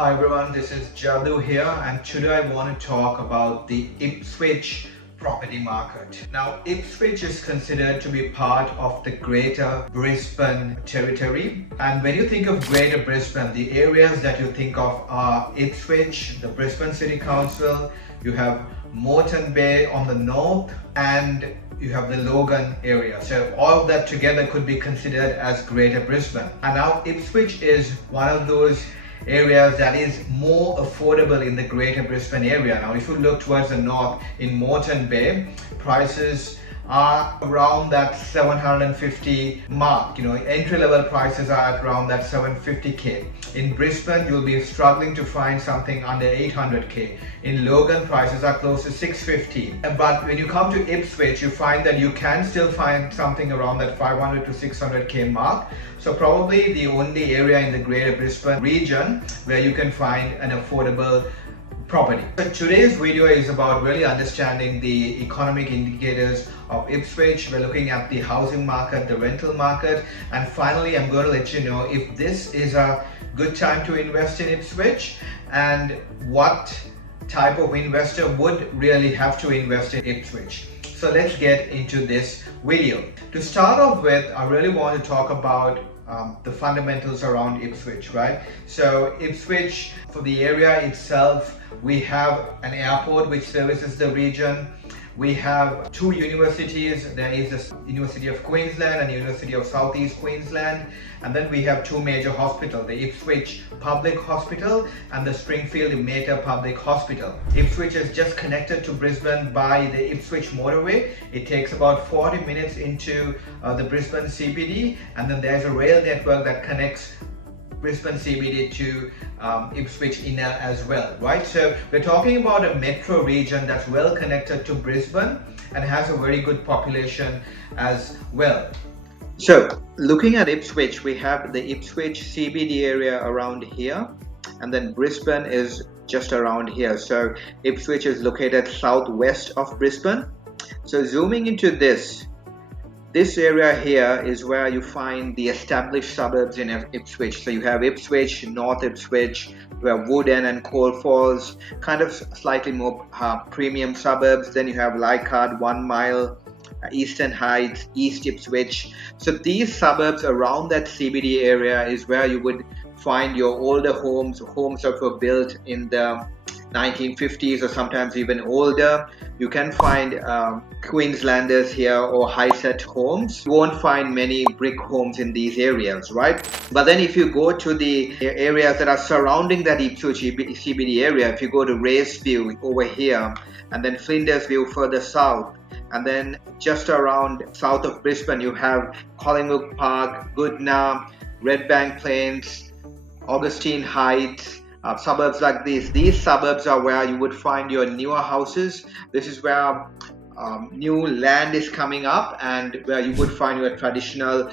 Hi everyone, this is Jadu here, and today I want to talk about the Ipswich property market. Now, Ipswich is considered to be part of the Greater Brisbane territory, and when you think of Greater Brisbane, the areas that you think of are Ipswich, the Brisbane City Council, you have Moreton Bay on the north, and you have the Logan area. So all of that together could be considered as Greater Brisbane. And now Ipswich is one of those areas that is more affordable in the Greater Brisbane area. Now if you look towards the north in Moreton Bay, prices are around that 750 mark. Entry level prices are at around that 750k. In Brisbane, you'll be struggling to find something under 800k. In Logan, prices are close to 650. But when you come to Ipswich, you find that you can still find something around that 500 to 600k mark. So probably the only area in the Greater Brisbane region where you can find an affordable property. So today's video is about really understanding the economic indicators of Ipswich. We're looking at the housing market, the rental market, and finally I'm going to let you know if this is a good time to invest in Ipswich and what type of investor would really have to invest in Ipswich. So let's get into this video. To start off with, I really want to talk about the fundamentals around Ipswich, right? So Ipswich, for the area itself, we have an airport which services the region. We have two universities. There is the University of Queensland and University of Southeast Queensland. And then we have two major hospitals, the Ipswich Public Hospital and the Springfield Mater Public Hospital. Ipswich is just connected to Brisbane by the Ipswich motorway. It takes about 40 minutes into the Brisbane CBD, and then there's a rail network that connects Brisbane CBD to Ipswich inner as well, right? So we're talking about a metro region that's well connected to Brisbane and has a very good population as well. So looking at Ipswich, we have the Ipswich CBD area around here, and then Brisbane is just around here. So Ipswich is located southwest of Brisbane. So zooming into this area here is where you find the established suburbs in Ipswich. So you have Ipswich, North Ipswich, you have Wood End and Coal Falls, kind of slightly more premium suburbs. Then you have Leichhardt, 1 Mile, Eastern Heights, East Ipswich. So these suburbs around that CBD area is where you would find your older homes that were built in the 1950s or sometimes even older. You can find Queenslanders here or high-set homes. You won't find many brick homes in these areas, right? But then if you go to the areas that are surrounding that Ipswich CBD area, if you go to Raceview over here, and then Flinders View further south, and then just around south of Brisbane, you have Collingwood Park, Goodna, Red Bank Plains, Augustine Heights, suburbs like these suburbs are where you would find your newer houses. This is where new land is coming up and where you would find your traditional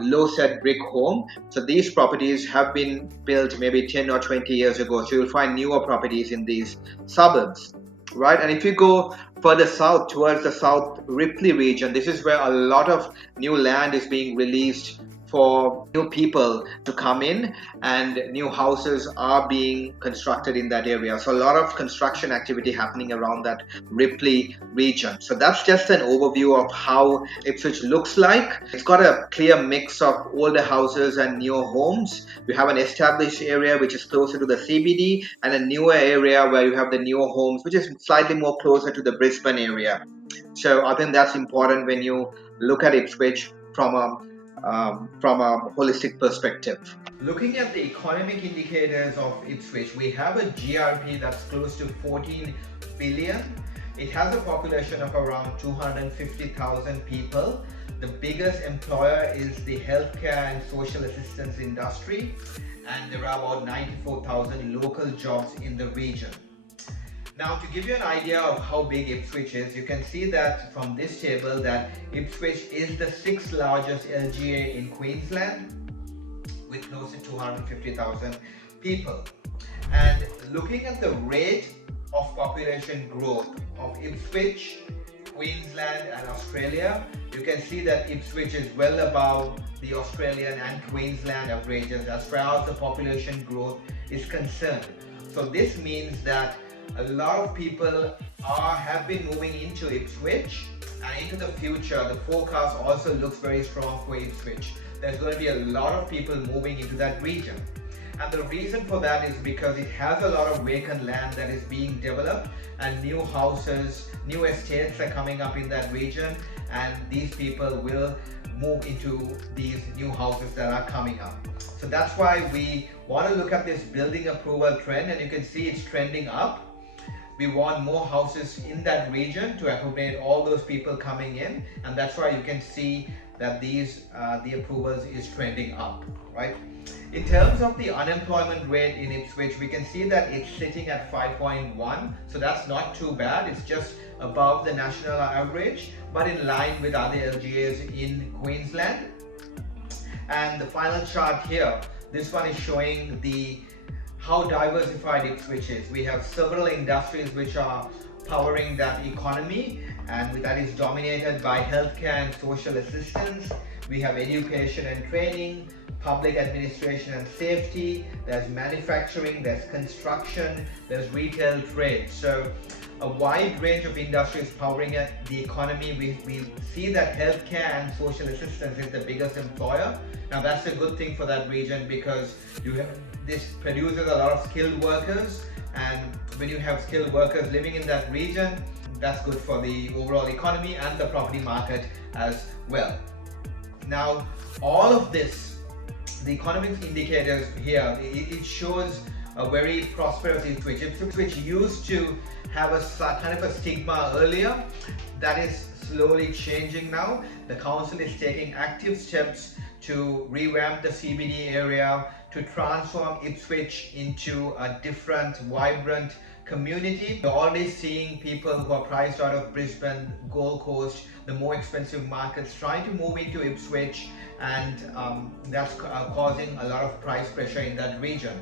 low-set brick home. So these properties have been built maybe 10 or 20 years ago. So you'll find newer properties in these suburbs, right? And if you go further south towards the South Ripley region, this is where a lot of new land is being released for new people to come in, and new houses are being constructed in that area. So a lot of construction activity happening around that Ripley region. So that's just an overview of how Ipswich looks like. It's got a clear mix of older houses and newer homes. You have an established area which is closer to the CBD, and a newer area where you have the newer homes which is slightly more closer to the Brisbane area. So I think that's important when you look at Ipswich from a holistic perspective. Looking at the economic indicators of Ipswich, we have a GRP that's close to 14 billion. It has a population of around 250,000 people. The biggest employer is the healthcare and social assistance industry, and there are about 94,000 local jobs in the region. Now, to give you an idea of how big Ipswich is, you can see that from this table that Ipswich is the 6th largest LGA in Queensland with close to 250,000 people. And looking at the rate of population growth of Ipswich, Queensland and Australia, you can see that Ipswich is well above the Australian and Queensland averages as far as the population growth is concerned. So this means that a lot of people have been moving into Ipswich, and into the future the forecast also looks very strong for Ipswich. There's going to be a lot of people moving into that region, and the reason for that is because it has a lot of vacant land that is being developed, and new houses, new estates are coming up in that region, and these people will move into these new houses that are coming up. So that's why we want to look at this building approval trend, and you can see it's trending up. We want more houses in that region to accommodate all those people coming in, and that's why you can see that the approvals is trending up, right? In terms of the unemployment rate in Ipswich, we can see that it's sitting at 5.1, so that's not too bad. It's just above the national average, but in line with other LGAs in Queensland. And the final chart here, this one is showing how diversified Ipswich is. We have several industries which are powering that economy, and that is dominated by healthcare and social assistance. We have education and training, public administration and safety, there's manufacturing, there's construction, there's retail trade. So a wide range of industries powering the economy. We see that healthcare and social assistance is the biggest employer. Now that's a good thing for that region, because this produces a lot of skilled workers, and when you have skilled workers living in that region, that's good for the overall economy and the property market as well. Now all of this, the economic indicators here, it shows a very prosperous Ipswich. Ipswich used to have a kind of a stigma earlier. That is slowly changing now. The council is taking active steps to revamp the CBD area, to transform Ipswich into a different, vibrant community. We're already seeing people who are priced out of Brisbane, Gold Coast, the more expensive markets, trying to move into Ipswich, and that's causing a lot of price pressure in that region.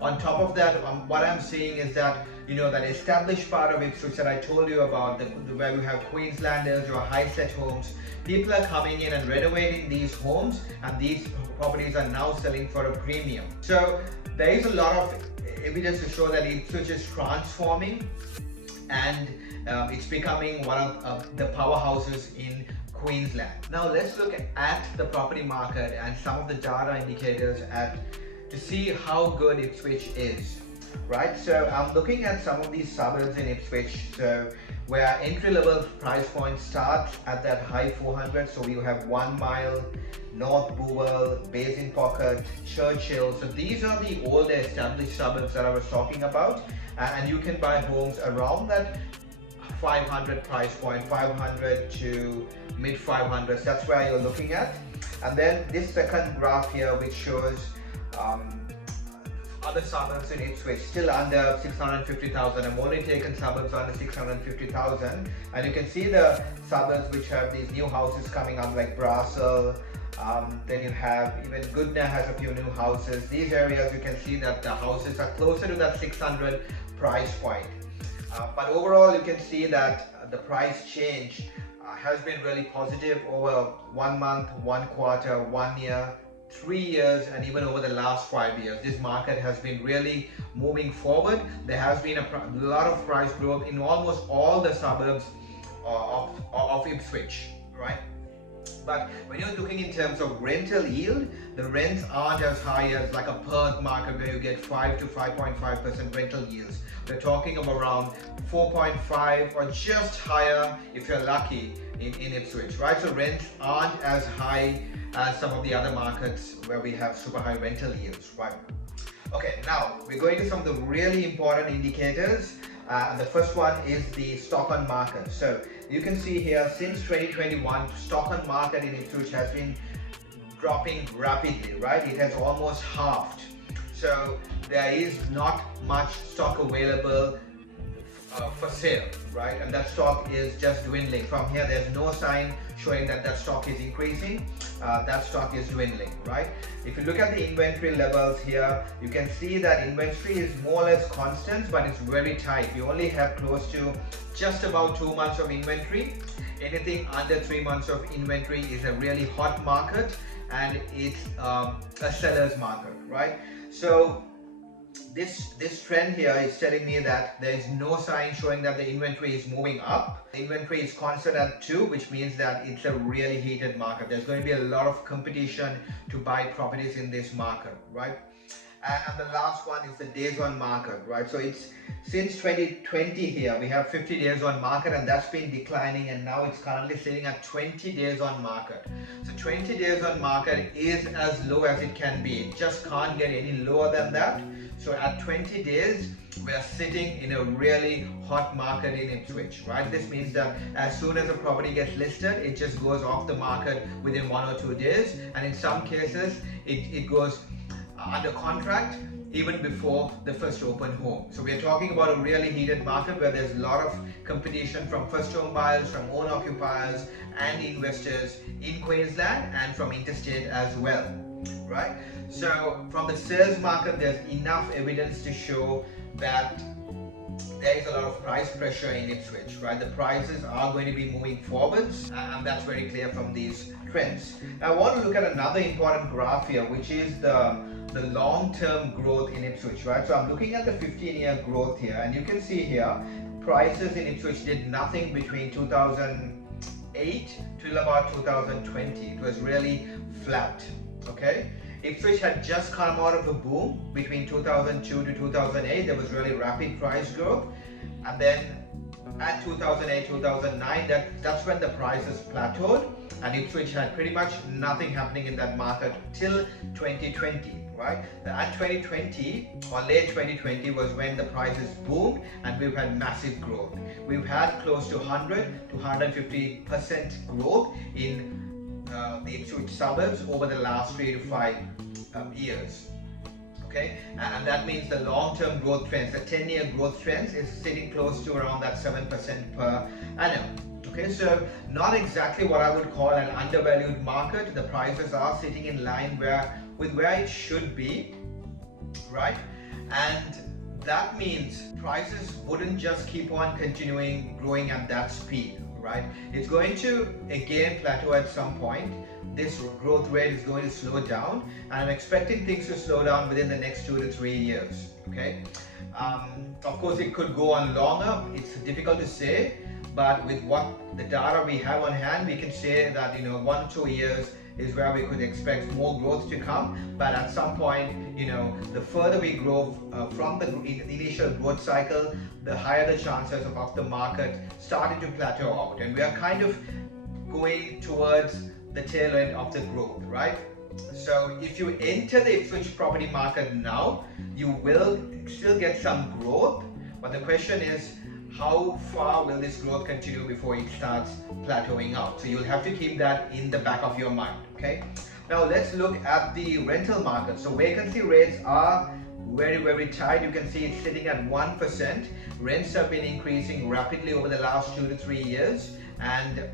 On top of that, what I'm seeing is that, that established part of Ipswich that I told you about, where we have Queenslanders or high-set homes, people are coming in and renovating these homes, and these properties are now selling for a premium. So there is a lot of evidence to show that Ipswich is transforming, and it's becoming one of the powerhouses in Queensland. Now let's look at the property market and some of the data indicators to see how good Ipswich is, right? So I'm looking at some of these suburbs in Ipswich, so where entry-level price point starts at that high 400. So we have 1 Mile, North Boowell, Basin Pocket, Churchill. So these are the older established suburbs that I was talking about, and you can buy homes around that 500 price point, 500 to mid 500s. That's where you're looking at. And then this second graph here, which shows other suburbs in Ipswich, still under 650,000. I've only taken suburbs under 650,000, and you can see the suburbs which have these new houses coming up, like Brassel. Then you have even Goodna has a few new houses. These areas, you can see that the houses are closer to that 600 price point. But overall, you can see that the price change has been really positive over 1 month, 1 quarter, 1 year, 3 years, and even over the last 5 years. This market has been really moving forward. There has been a lot of price growth in almost all the suburbs of Ipswich, right? But when you're looking in terms of rental yield, the rents aren't as high as like a Perth market where you get 5 to 5.5% rental yields. We're talking of around 4.5 or just higher if you're lucky in Ipswich, right? So rents aren't as high as some of the other markets where we have super high rental yields, right? Okay, now we're going to some of the really important indicators. The first one is the stock on market. So you can see here, since 2021, stock on market in Ipswich has been dropping rapidly, right? It has almost halved. So there is not much stock available for sale, right? And that stock is just dwindling. From here, there's no sign showing that stock is increasing. That stock is dwindling, right? If you look at the inventory levels here, you can see that inventory is more or less constant, but it's very tight. You only have close to just about 2 months of inventory. Anything under 3 months of inventory is a really hot market, and it's a seller's market, right? So this trend here is telling me that there is no sign showing that the inventory is moving up. The inventory is constant at 2, which means that it's a really heated market. There's going to be a lot of competition to buy properties in this market, right? And the last one is the days on market, right? So it's since 2020 here, we have 50 days on market, and that's been declining, and now it's currently sitting at 20 days on market. So 20 days on market is as low as it can be. It just can't get any lower than that. So at 20 days, we are sitting in a really hot market in Ipswich, right? This means that as soon as a property gets listed, it just goes off the market within 1 or 2 days, and in some cases, it goes under contract even before the first open home. So we are talking about a really heated market where there's a lot of competition from first home buyers, from own occupiers and investors in Queensland and from interstate as well, right? So from the sales market, there's enough evidence to show that there is a lot of price pressure in Ipswich, right? The prices are going to be moving forwards, and that's very clear from these trends. Now I want to look at another important graph here, which is the long-term growth in Ipswich, right? So I'm looking at the 15-year growth here, and you can see here prices in Ipswich did nothing between 2008 till about 2020. It was really flat, okay? Ipswich had just come out of a boom between 2002 to 2008. There was really rapid price growth, and then at 2008, 2009, that's when the prices plateaued, and Ipswich had pretty much nothing happening in that market till 2020, right? At 2020 or late 2020 was when the prices boomed, and we've had massive growth. We've had close to 100 to 150% growth in the Ipswich suburbs over the last 3 to 5 years. Okay, and that means the long-term growth trends, the 10-year growth trends, is sitting close to around that 7% per annum. Okay, so not exactly what I would call an undervalued market. The prices are sitting in line with where it should be, right? And that means prices wouldn't just keep on continuing growing at that speed, right? It's going to again plateau at some point. This growth rate is going to slow down, and I'm expecting things to slow down within the next 2 to 3 years. Okay, of course it could go on longer. It's difficult to say, but with what the data we have on hand, we can say that 1 or 2 years is where we could expect more growth to come. But at some point, the further we grow from the initial growth cycle, the higher the chances of the market starting to plateau out, and we are kind of going towards the tail end of the growth, right? So if you enter the Ipswich property market now, you will still get some growth, but the question is, how far will this growth continue before it starts plateauing out? So you'll have to keep that in the back of your mind, okay? Now let's look at the rental market. So vacancy rates are very, very tight. You can see it's sitting at 1%. Rents have been increasing rapidly over the last 2 to 3 years, and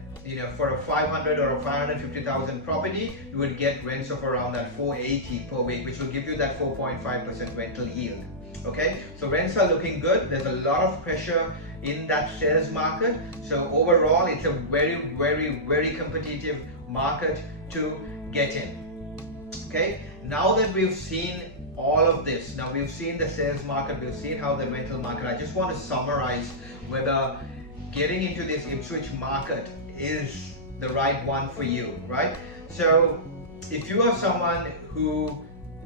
for a 500 or a 550,000 property, you would get rents of around that 480 per week, which will give you that 4.5% rental yield. Okay, so rents are looking good. There's a lot of pressure in that sales market. So overall, it's a very, very, very competitive market to get in. Okay, now that we've seen all of this, now we've seen the sales market, we've seen how the rental market, I just want to summarize whether getting into this Ipswich market is the right one for you, right? So if you are someone who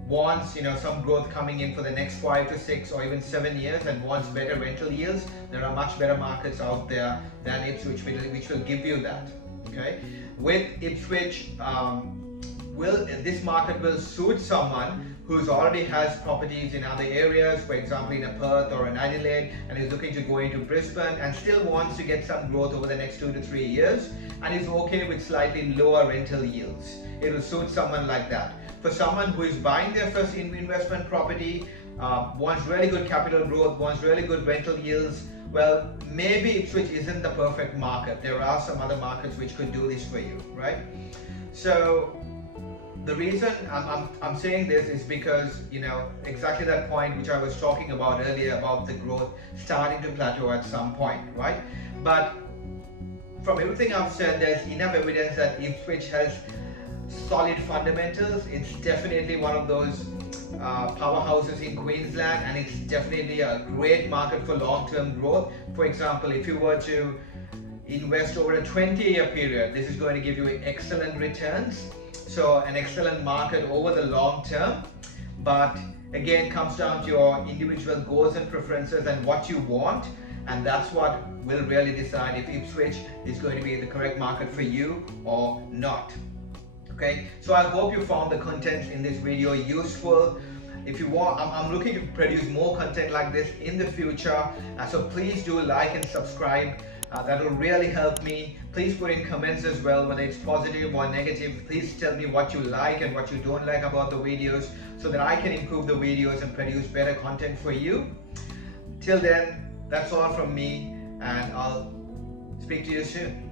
wants some growth coming in for the next 5 to 6 or even 7 years and wants better rental yields, there are much better markets out there than Ipswich which will give you that. Okay, with Ipswich, this market will suit someone who already has properties in other areas, for example in a Perth or an Adelaide, and is looking to go into Brisbane and still wants to get some growth over the next 2 to 3 years, and is okay with slightly lower rental yields. It will suit someone like that. For someone who is buying their first investment property, wants really good capital growth, wants really good rental yields, well, maybe Ipswich isn't the perfect market. There are some other markets which could do this for you, right? So the reason I'm saying this is because, exactly that point which I was talking about earlier about the growth starting to plateau at some point, right? But from everything I've said, there's enough evidence that Ipswich has solid fundamentals. It's definitely one of those powerhouses in Queensland, and it's definitely a great market for long-term growth. For example, if you were to invest over a 20-year period, this is going to give you excellent returns. So an excellent market over the long term. But again, it comes down to your individual goals and preferences and what you want, and that's what will really decide if Ipswich is going to be the correct market for you or not. Okay, so I hope you found the content in this video useful. If you want, I'm looking to produce more content like this in the future, so please do like and subscribe. That will really help me. Please put in comments as well, whether it's positive or negative. Please tell me what you like and what you don't like about the videos, so that I can improve the videos and produce better content for you. Till then, that's all from me, and I'll speak to you soon.